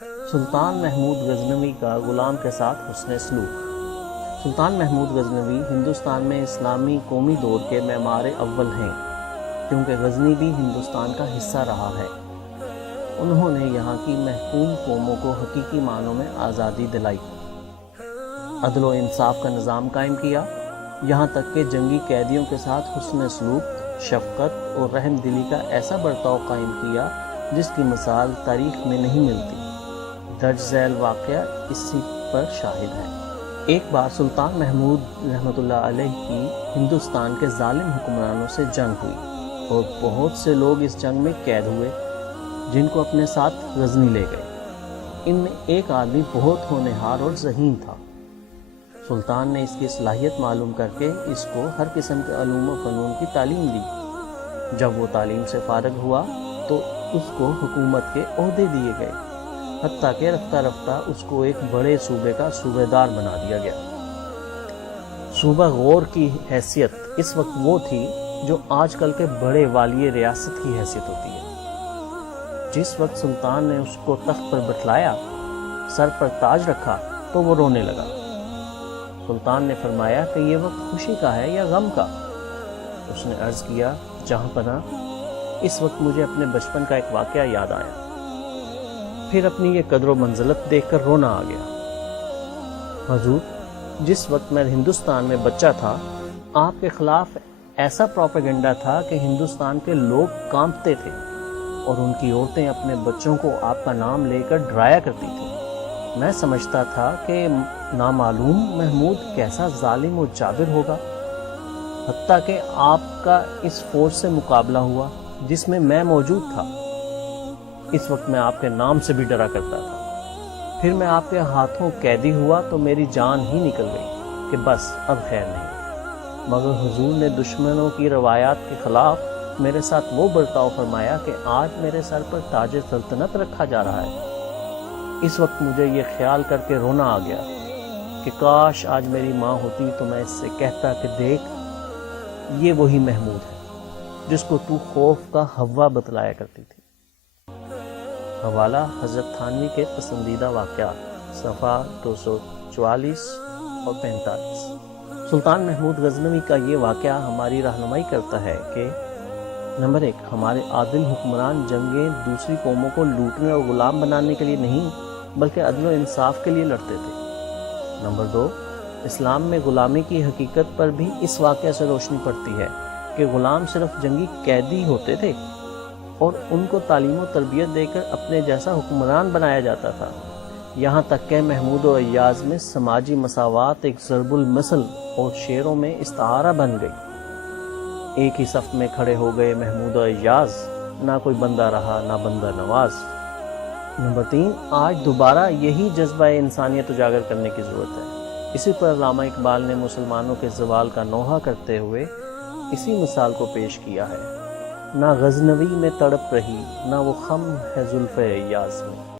سلطان محمود غزنوی کا غلام کے ساتھ حسن سلوک۔ سلطان محمود غزنوی ہندوستان میں اسلامی قومی دور کے معمار اول ہیں، کیونکہ غزنی بھی ہندوستان کا حصہ رہا ہے۔ انہوں نے یہاں کی محکوم قوموں کو حقیقی معنوں میں آزادی دلائی، عدل و انصاف کا نظام قائم کیا، یہاں تک کہ جنگی قیدیوں کے ساتھ حسن سلوک، شفقت اور رحم دلی کا ایسا برتاؤ قائم کیا جس کی مثال تاریخ میں نہیں ملتی۔ درج ذیل واقعہ اسی پر شاہد ہے۔ ایک بار سلطان محمود رحمۃ اللہ علیہ کی ہندوستان کے ظالم حکمرانوں سے جنگ ہوئی اور بہت سے لوگ اس جنگ میں قید ہوئے، جن کو اپنے ساتھ غزنی لے گئے۔ ان میں ایک آدمی بہت ہونہار اور ذہین تھا۔ سلطان نے اس کی صلاحیت معلوم کر کے اس کو ہر قسم کے علوم و فنون کی تعلیم دی۔ جب وہ تعلیم سے فارغ ہوا تو اس کو حکومت کے عہدے دیے گئے، حتیٰ کہ رفتہ رفتہ اس کو ایک بڑے صوبے کا صوبے دار بنا دیا گیا۔ صوبہ غور کی حیثیت اس وقت وہ تھی جو آج کل کے بڑے والی ریاست کی حیثیت ہوتی ہے۔ جس وقت سلطان نے اس کو تخت پر بٹھلایا، سر پر تاج رکھا، تو وہ رونے لگا۔ سلطان نے فرمایا کہ یہ وقت خوشی کا ہے یا غم کا؟ اس نے عرض کیا، جہاں پناہ، اس وقت مجھے اپنے بچپن کا ایک واقعہ یاد آیا، پھر اپنی یہ قدر و منزلت دیکھ کر رونا آ گیا۔ حضور، جس وقت میں ہندوستان میں بچہ تھا، آپ کے خلاف ایسا پروپیگنڈا تھا کہ ہندوستان کے لوگ کانپتے تھے اور ان کی عورتیں اپنے بچوں کو آپ کا نام لے کر ڈرایا کرتی تھیں۔ میں سمجھتا تھا کہ نامعلوم محمود کیسا ظالم و جابر ہوگا، حتیٰ کہ آپ کا اس فوج سے مقابلہ ہوا جس میں میں موجود تھا۔ اس وقت میں آپ کے نام سے بھی ڈرا کرتا تھا۔ پھر میں آپ کے ہاتھوں قیدی ہوا تو میری جان ہی نکل گئی کہ بس اب خیر نہیں، مگر حضور نے دشمنوں کی روایات کے خلاف میرے ساتھ وہ برتاؤ فرمایا کہ آج میرے سر پر تاج سلطنت رکھا جا رہا ہے۔ اس وقت مجھے یہ خیال کر کے رونا آ گیا کہ کاش آج میری ماں ہوتی تو میں اس سے کہتا کہ دیکھ، یہ وہی محمود ہے جس کو تو خوف کا حوا بتلایا کرتی تھی۔ حوالہ حضرت تھانوی کے پسندیدہ واقعات، صفحہ 244 اور 45۔ سلطان محمود غزنوی کا یہ واقعہ ہماری رہنمائی کرتا ہے کہ نمبر 1، ہمارے عادل حکمران جنگیں دوسری قوموں کو لوٹنے اور غلام بنانے کے لیے نہیں بلکہ عدل و انصاف کے لیے لڑتے تھے۔ نمبر 2، اسلام میں غلامی کی حقیقت پر بھی اس واقعہ سے روشنی پڑتی ہے کہ غلام صرف جنگی قیدی ہوتے تھے اور ان کو تعلیم و تربیت دے کر اپنے جیسا حکمران بنایا جاتا تھا، یہاں تک کہ محمود و ایاز میں سماجی مساوات ایک ضرب المثل اور شعروں میں استعارہ بن گئی۔ ایک ہی صف میں کھڑے ہو گئے محمود و ایاز، نہ کوئی بندہ رہا نہ بندہ نواز۔ نمبر 3، آج دوبارہ یہی جذبہ انسانیت اجاگر کرنے کی ضرورت ہے۔ اسی پر علامہ اقبال نے مسلمانوں کے زوال کا نوحہ کرتے ہوئے اسی مثال کو پیش کیا ہے، نہ غزنوی میں تڑپ رہی، نہ وہ خم ہے زلف ایاز میں۔